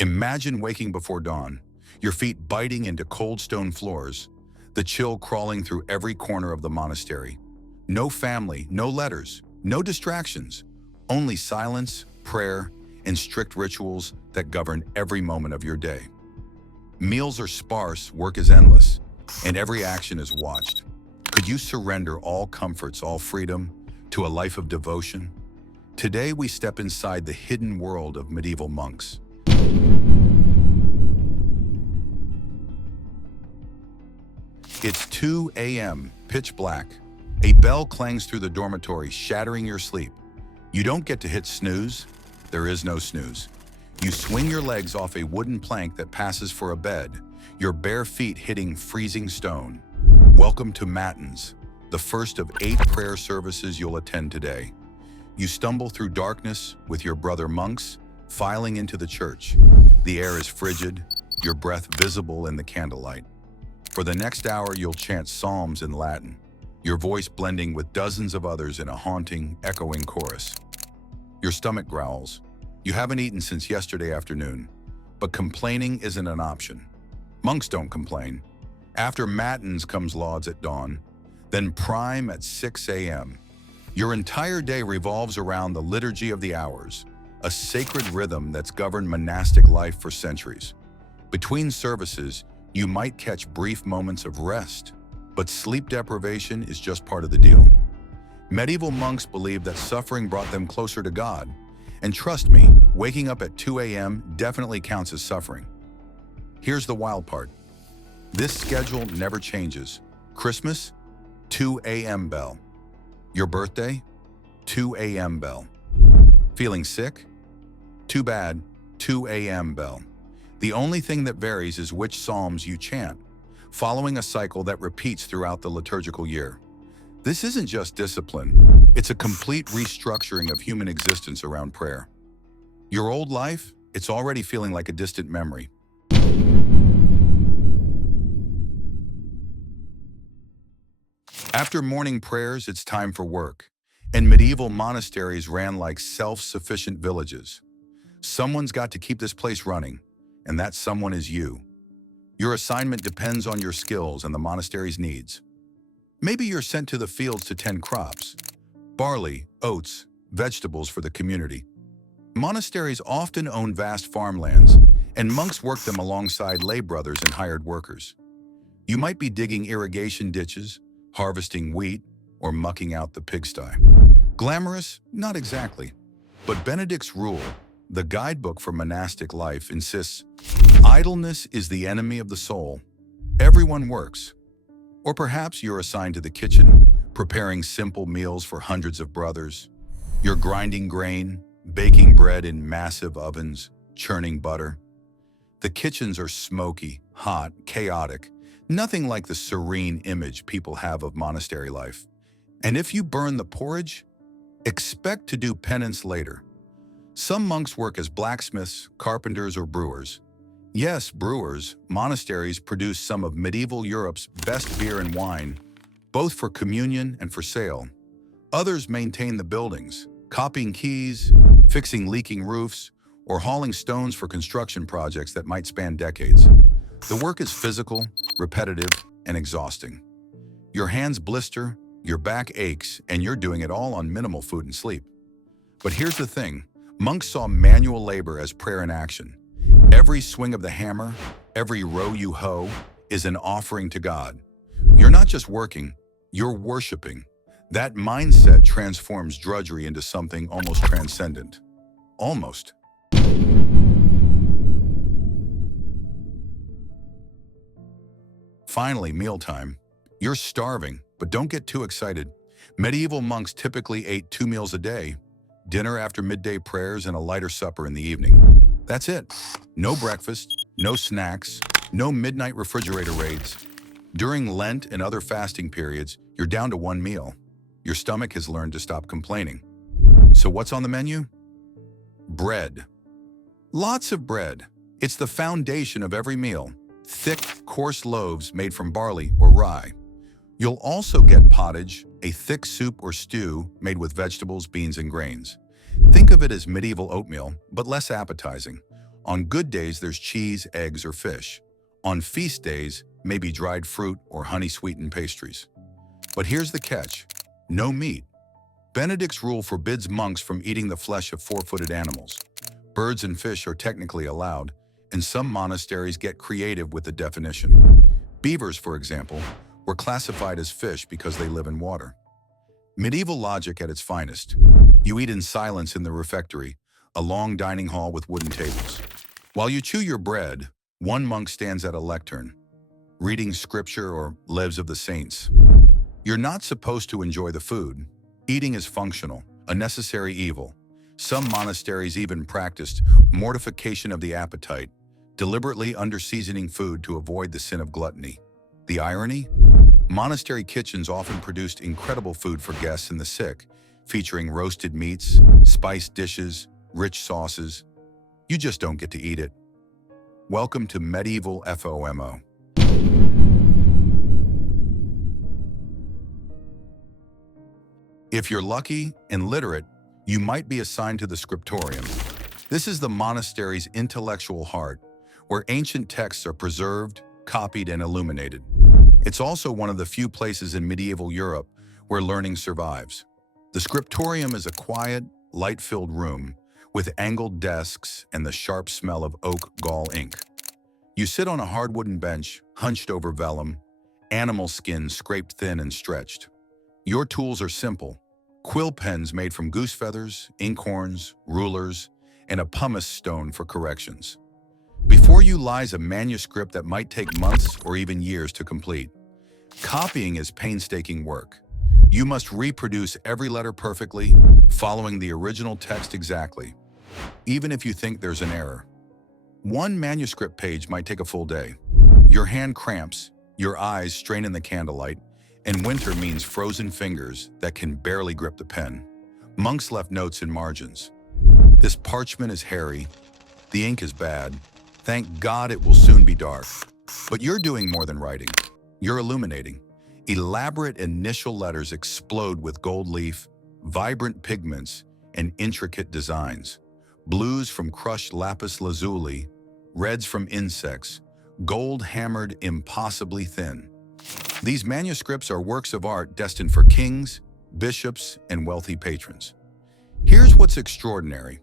Imagine waking before dawn, your feet biting into cold stone floors, the chill crawling through every corner of the monastery. No family, no letters, no distractions, only silence, prayer, and strict rituals that govern every moment of your day. Meals are sparse, work is endless, and every action is watched. Could you surrender all comforts, all freedom, to a life of devotion? Today we step inside the hidden world of medieval monks. It's 2 a.m., pitch black. A bell clangs through the dormitory, shattering your sleep. You don't get to hit snooze. There is no snooze. You swing your legs off a wooden plank that passes for a bed, your bare feet hitting freezing stone. Welcome to Matins, the first of 8 prayer services you'll attend today. You stumble through darkness with your brother monks, filing into the church. The air is frigid, your breath visible in the candlelight. For the next hour, you'll chant psalms in Latin, your voice blending with dozens of others in a haunting, echoing chorus. Your stomach growls. You haven't eaten since yesterday afternoon, but complaining isn't an option. Monks don't complain. After Matins comes lauds at dawn, then prime at 6 a.m. Your entire day revolves around the liturgy of the hours, a sacred rhythm that's governed monastic life for centuries. Between services, you might catch brief moments of rest, but sleep deprivation is just part of the deal. Medieval monks believed that suffering brought them closer to God, and trust me, waking up at 2 a.m. definitely counts as suffering. Here's the wild part. This schedule never changes. Christmas, 2 a.m. bell. Your birthday, 2 a.m. bell. Feeling sick? Too bad, 2 a.m. bell. The only thing that varies is which psalms you chant, following a cycle that repeats throughout the liturgical year. This isn't just discipline, it's a complete restructuring of human existence around prayer. Your old life, it's already feeling like a distant memory. After morning prayers, it's time for work, and medieval monasteries ran like self-sufficient villages. Someone's got to keep this place running, and that someone is you. Your assignment depends on your skills and the monastery's needs. Maybe you're sent to the fields to tend crops, barley, oats, vegetables for the community. Monasteries often own vast farmlands, and monks work them alongside lay brothers and hired workers. You might be digging irrigation ditches, harvesting wheat, or mucking out the pigsty. Glamorous? Not exactly. But Benedict's rule, the guidebook for monastic life, insists idleness is the enemy of the soul. Everyone works. Or perhaps you're assigned to the kitchen, preparing simple meals for hundreds of brothers. You're grinding grain, baking bread in massive ovens, churning butter. The kitchens are smoky, hot, chaotic, nothing like the serene image people have of monastery life. And if you burn the porridge, expect to do penance later. Some monks work as blacksmiths, carpenters, or brewers. Yes, brewers. Monasteries produce some of medieval Europe's best beer and wine, both for communion and for sale. Others maintain the buildings, copying keys, fixing leaking roofs, or hauling stones for construction projects that might span decades. The work is physical, repetitive, and exhausting. Your hands blister, your back aches, and you're doing it all on minimal food and sleep. But here's the thing. Monks saw manual labor as prayer in action. Every swing of the hammer, every row you hoe, is an offering to God. You're not just working, you're worshiping. That mindset transforms drudgery into something almost transcendent. Almost. Finally, mealtime. You're starving, but don't get too excited. Medieval monks typically ate 2 meals a day, dinner after midday prayers and a lighter supper in the evening. That's it. No breakfast, no snacks, no midnight refrigerator raids. During Lent and other fasting periods, you're down to 1 meal. Your stomach has learned to stop complaining. So what's on the menu? Bread. Lots of bread. It's the foundation of every meal. Thick, coarse loaves made from barley or rye. You'll also get pottage, a thick soup or stew made with vegetables, beans, and grains. Think of it as medieval oatmeal, but less appetizing. On good days, there's cheese, eggs, or fish. On feast days, maybe dried fruit or honey-sweetened pastries. But here's the catch: no meat. Benedict's rule forbids monks from eating the flesh of four-footed animals. Birds and fish are technically allowed, and some monasteries get creative with the definition. Beavers, for example, were classified as fish because they live in water. Medieval logic at its finest. You eat in silence in the refectory, a long dining hall with wooden tables. While you chew your bread, one monk stands at a lectern, reading scripture or lives of the saints. You're not supposed to enjoy the food. Eating is functional, a necessary evil. Some monasteries even practiced mortification of the appetite, deliberately under-seasoning food to avoid the sin of gluttony. The irony? Monastery kitchens often produced incredible food for guests and the sick, featuring roasted meats, spiced dishes, rich sauces. You just don't get to eat it. Welcome to medieval FOMO. If you're lucky and literate, you might be assigned to the scriptorium. This is the monastery's intellectual heart, where ancient texts are preserved, copied, and illuminated. It's also one of the few places in medieval Europe where learning survives. The scriptorium is a quiet, light-filled room with angled desks and the sharp smell of oak gall ink. You sit on a hard wooden bench, hunched over vellum, animal skin scraped thin and stretched. Your tools are simple: quill pens made from goose feathers, inkhorns, rulers, and a pumice stone for corrections. Before you lies a manuscript that might take months or even years to complete. Copying is painstaking work. You must reproduce every letter perfectly, following the original text exactly, even if you think there's an error. One manuscript page might take a full day. Your hand cramps, your eyes strain in the candlelight, and winter means frozen fingers that can barely grip the pen. Monks left notes in margins. This parchment is hairy. The ink is bad. Thank God it will soon be dark. But you're doing more than writing. You're illuminating. Elaborate initial letters explode with gold leaf, vibrant pigments, and intricate designs. Blues from crushed lapis lazuli, reds from insects, gold hammered impossibly thin. These manuscripts are works of art destined for kings, bishops, and wealthy patrons. Here's what's extraordinary.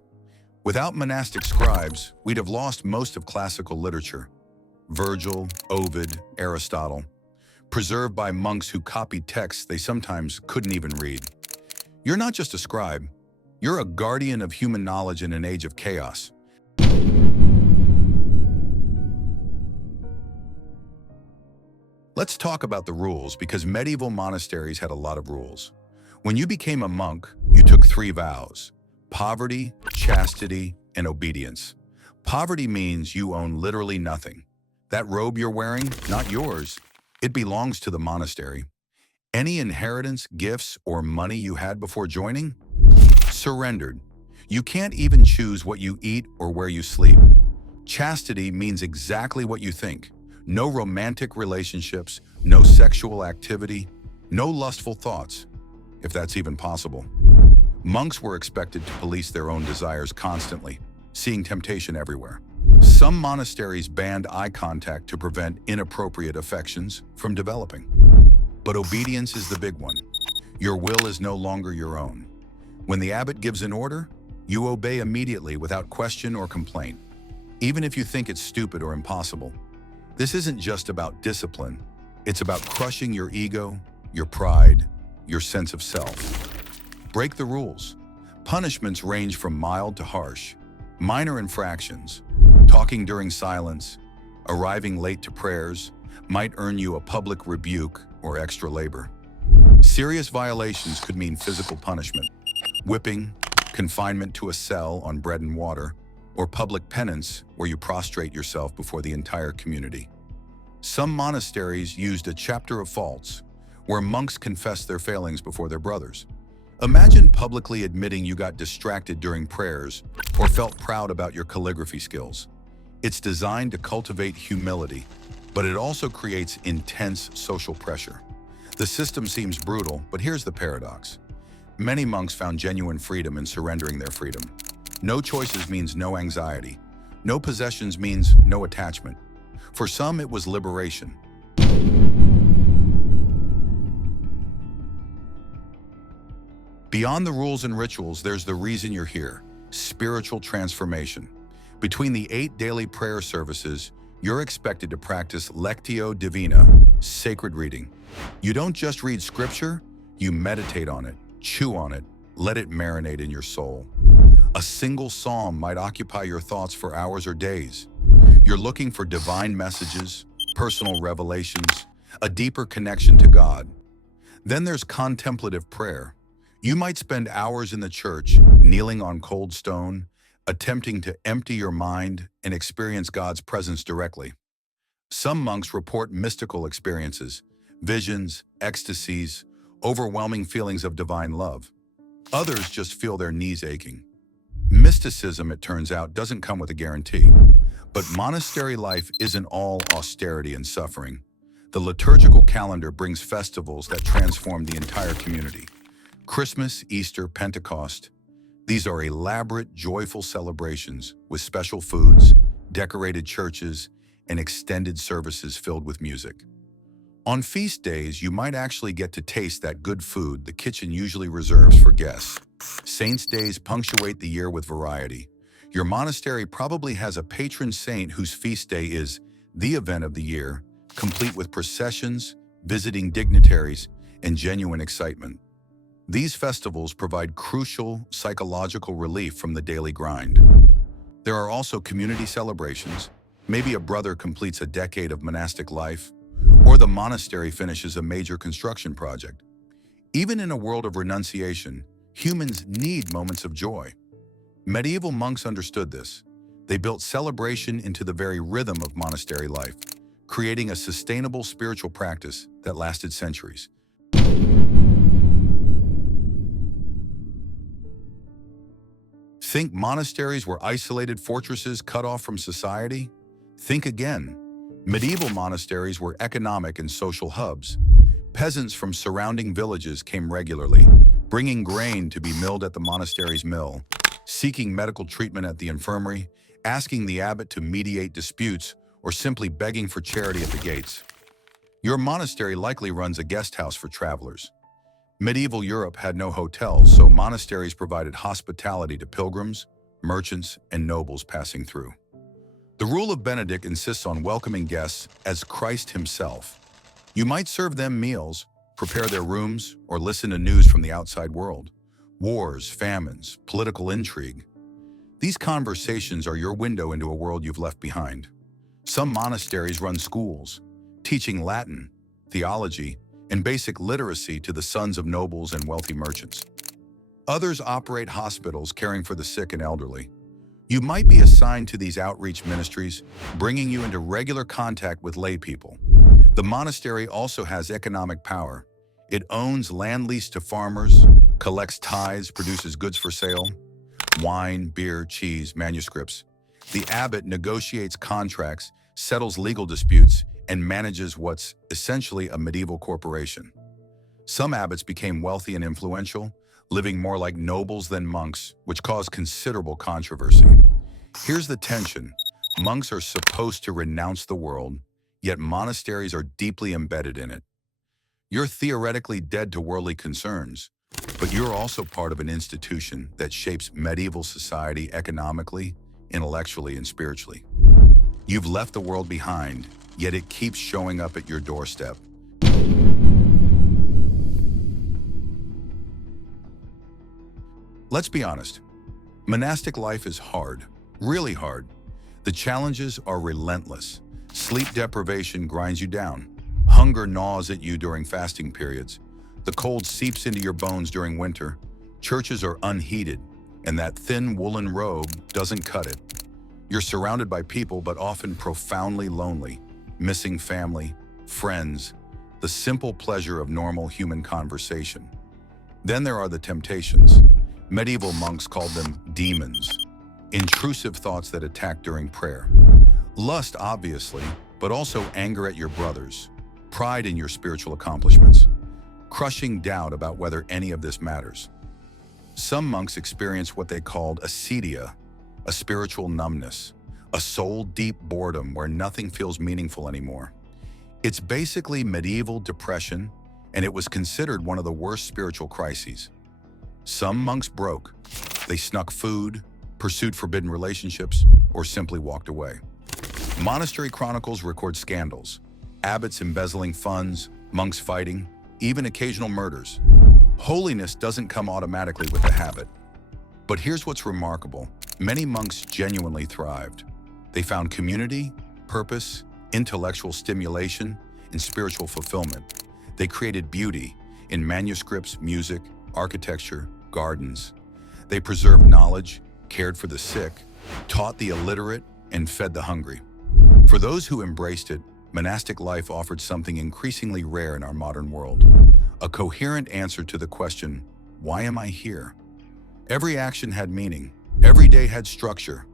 Without monastic scribes, we'd have lost most of classical literature. Virgil, Ovid, Aristotle, preserved by monks who copied texts they sometimes couldn't even read. You're not just a scribe, you're a guardian of human knowledge in an age of chaos. Let's talk about the rules, because medieval monasteries had a lot of rules. When you became a monk, you took 3 vows: poverty, chastity, and obedience. Poverty means you own literally nothing. That robe you're wearing, not yours. It belongs to the monastery. Any inheritance, gifts, or money you had before joining? Surrendered. You can't even choose what you eat or where you sleep. Chastity means exactly what you think. No romantic relationships, no sexual activity, no lustful thoughts, if that's even possible. Monks were expected to police their own desires constantly, seeing temptation everywhere. Some monasteries banned eye contact to prevent inappropriate affections from developing. But obedience is the big one. Your will is no longer your own. When the abbot gives an order, you obey immediately without question or complaint, even if you think it's stupid or impossible. This isn't just about discipline. It's about crushing your ego, your pride, your sense of self. Break the rules. Punishments range from mild to harsh. Minor infractions, talking during silence, arriving late to prayers, might earn you a public rebuke or extra labor. Serious violations could mean physical punishment, whipping, confinement to a cell on bread and water, or public penance where you prostrate yourself before the entire community. Some monasteries used a chapter of faults, where monks confessed their failings before their brothers. Imagine publicly admitting you got distracted during prayers or felt proud about your calligraphy skills. It's designed to cultivate humility, but it also creates intense social pressure. The system seems brutal, but here's the paradox. Many monks found genuine freedom in surrendering their freedom. No choices means no anxiety. No possessions means no attachment. For some, it was liberation. Beyond the rules and rituals, there's the reason you're here: spiritual transformation. Between the 8 daily prayer services, you're expected to practice Lectio Divina, sacred reading. You don't just read scripture, you meditate on it, chew on it, let it marinate in your soul. A single psalm might occupy your thoughts for hours or days. You're looking for divine messages, personal revelations, a deeper connection to God. Then there's contemplative prayer. You might spend hours in the church, kneeling on cold stone, attempting to empty your mind and experience God's presence directly. Some monks report mystical experiences, visions, ecstasies, overwhelming feelings of divine love. Others just feel their knees aching. Mysticism, it turns out, doesn't come with a guarantee. But monastery life isn't all austerity and suffering. The liturgical calendar brings festivals that transform the entire community. Christmas, Easter, Pentecost. These are elaborate, joyful celebrations with special foods, decorated churches, and extended services filled with music. On feast days, you might actually get to taste that good food the kitchen usually reserves for guests. Saints' days punctuate the year with variety. Your monastery probably has a patron saint whose feast day is the event of the year, complete with processions, visiting dignitaries, and genuine excitement. These festivals provide crucial psychological relief from the daily grind. There are also community celebrations. Maybe a brother completes a decade of monastic life, or the monastery finishes a major construction project. Even in a world of renunciation, humans need moments of joy. Medieval monks understood this. They built celebration into the very rhythm of monastery life, creating a sustainable spiritual practice that lasted centuries. Think monasteries were isolated fortresses cut off from society? Think again. Medieval monasteries were economic and social hubs. Peasants from surrounding villages came regularly, bringing grain to be milled at the monastery's mill, seeking medical treatment at the infirmary, asking the abbot to mediate disputes, or simply begging for charity at the gates. Your monastery likely runs a guest house for travelers. Medieval Europe had no hotels, so monasteries provided hospitality to pilgrims, merchants, and nobles passing through. The rule of Benedict insists on welcoming guests as Christ himself. You might serve them meals, prepare their rooms, or listen to news from the outside world. Wars, famines, political intrigue. These conversations are your window into a world you've left behind. Some monasteries run schools, teaching Latin, theology, and basic literacy to the sons of nobles and wealthy merchants. Others operate hospitals caring for the sick and elderly. You might be assigned to these outreach ministries, bringing you into regular contact with lay people. The monastery also has economic power. It owns land leased to farmers, collects tithes, produces goods for sale, wine, beer, cheese, manuscripts. The abbot negotiates contracts, settles legal disputes, and manages what's essentially a medieval corporation. Some abbots became wealthy and influential, living more like nobles than monks, which caused considerable controversy. Here's the tension. Monks are supposed to renounce the world, yet monasteries are deeply embedded in it. You're theoretically dead to worldly concerns, but you're also part of an institution that shapes medieval society economically, intellectually, and spiritually. You've left the world behind, yet it keeps showing up at your doorstep. Let's be honest. Monastic life is hard, really hard. The challenges are relentless. Sleep deprivation grinds you down. Hunger gnaws at you during fasting periods. The cold seeps into your bones during winter. Churches are unheated, and that thin woolen robe doesn't cut it. You're surrounded by people, but often profoundly lonely, missing family, friends, the simple pleasure of normal human conversation. Then there are the temptations. Medieval monks called them demons, intrusive thoughts that attack during prayer. Lust, obviously, but also anger at your brothers, pride in your spiritual accomplishments, crushing doubt about whether any of this matters. Some monks experience what they called acedia, a spiritual numbness, a soul-deep boredom where nothing feels meaningful anymore. It's basically medieval depression, and it was considered one of the worst spiritual crises. Some monks broke. They snuck food, pursued forbidden relationships, or simply walked away. Monastery chronicles record scandals, abbots embezzling funds, monks fighting, even occasional murders. Holiness doesn't come automatically with the habit. But here's what's remarkable. Many monks genuinely thrived. They found community, purpose, intellectual stimulation, and spiritual fulfillment. They created beauty in manuscripts, music, architecture, gardens. They preserved knowledge, cared for the sick, taught the illiterate, and fed the hungry. For those who embraced it, monastic life offered something increasingly rare in our modern world: a coherent answer to the question, why am I here? Every action had meaning, every day had structure,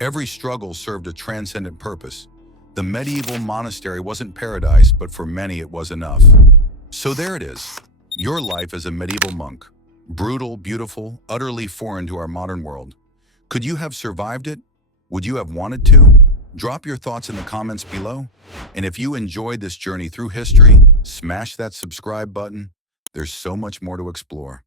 every struggle served a transcendent purpose. The medieval monastery wasn't paradise, but for many it was enough. So there it is, your life as a medieval monk. Brutal, beautiful, utterly foreign to our modern world. Could you have survived it? Would you have wanted to? Drop your thoughts in the comments below. And if you enjoyed this journey through history, smash that subscribe button. There's so much more to explore.